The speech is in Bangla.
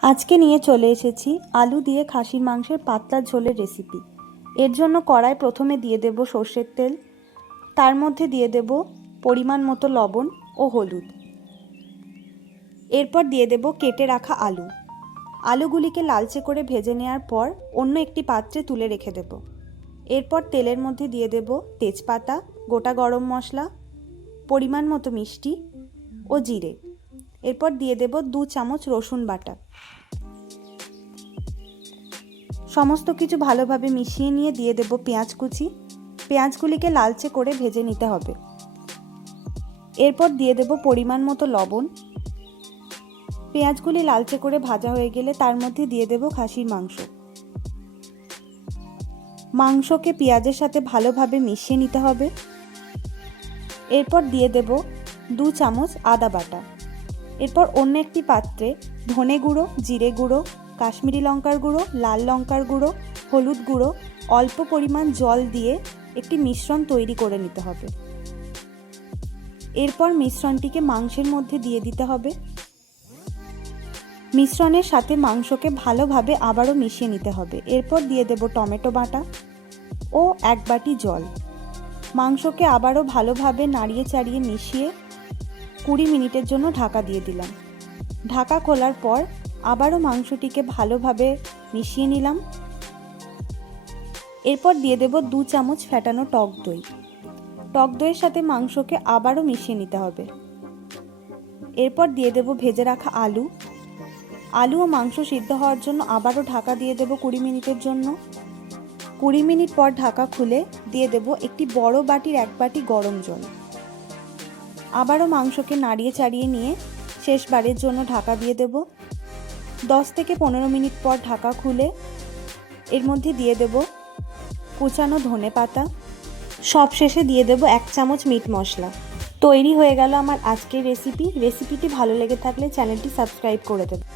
আজকে নিয়ে চলে এসেছি আলু দিয়ে খাসির মাংসের পাতলা ঝোলের রেসিপি। এর জন্য কড়াই প্রথমে দিয়ে দেব সর্ষের তেল, তার মধ্যে দিয়ে দেব পরিমাণ মতো লবণ ও হলুদ। এরপর দিয়ে দেব কেটে রাখা আলু। আলুগুলিকে লালচে করে ভেজে নেওয়ার পর অন্য একটি পাত্রে তুলে রেখে দেব। এরপর তেলের মধ্যে দিয়ে দেব তেজপাতা, গোটা গরম মশলা, পরিমাণ মতো মিষ্টি ও জিরে। এরপর দিয়ে দেব 2 চামচ রসুন বাটা। সমস্ত কিছু ভালোভাবে মিশিয়ে নিয়ে দিয়ে দেব পেঁয়াজ কুচি। পেঁয়াজগুলিকে লালচে করে ভেজে নিতে হবে। এরপর দিয়ে দেব পরিমাণ মতো লবণ। পেঁয়াজগুলি লালচে করে ভাজা হয়ে গেলে তার মধ্যে দিয়ে দেব খাসির মাংস। মাংসকে পেঁয়াজের সাথে ভালোভাবে মিশিয়ে নিতে হবে। এরপর দিয়ে দেব 2 চামচ আদা বাটা। এরপর অন্য একটি পাত্রে ধনে গুঁড়ো, জিরে গুঁড়ো, কাশ্মীরি লঙ্কার গুঁড়ো, লাল লঙ্কার গুঁড়ো, হলুদ গুঁড়ো, অল্প পরিমাণ জল দিয়ে একটি মিশ্রণ তৈরি করে নিতে হবে। এরপর মিশ্রণটিকে মাংসের মধ্যে দিয়ে দিতে হবে। মিশ্রণের সাথে মাংসকে ভালোভাবে আবারও মিশিয়ে নিতে হবে। এরপর দিয়ে দেব টমেটো বাটা ও 1 বাটি জল। মাংসকে আবারও ভালোভাবে নাড়িয়ে চাড়িয়ে মিশিয়ে 20 মিনিটের জন্য ঢাকা দিয়ে দিলাম। ঢাকা খোলার পর আবারও মাংসটিকে ভালোভাবে মিশিয়ে নিলাম। এরপর দিয়ে দেব 2 চামচ ফেটানো টক দই। টক দইয়ের সাথে মাংসকে আবারও মিশিয়ে নিতে হবে। এরপর দিয়ে দেব ভেজে রাখা আলু। আলু ও মাংস সিদ্ধ হওয়ার জন্য আবারও ঢাকা দিয়ে দেব 20 মিনিটের জন্য। 20 মিনিট পর ঢাকা খুলে দিয়ে দেব একটি বড় বাটির 1 বাটি গরম জল। আবারও মাংসকে নাড়িয়ে চাড়িয়ে নিয়ে শেষবারের জন্য ঢাকা দিয়ে দেব। 10 থেকে 15 মিনিট পর ঢাকা খুলে এর মধ্যে দিয়ে দেব কুচানো ধনেপাতা। সবশেষে দিয়ে দেব 1 চামচ মিট মশলা। তৈরি হয়ে গেল আমার আজকের রেসিপিটি ভালো লেগে থাকলে চ্যানেলটি সাবস্ক্রাইব করে দেবেন।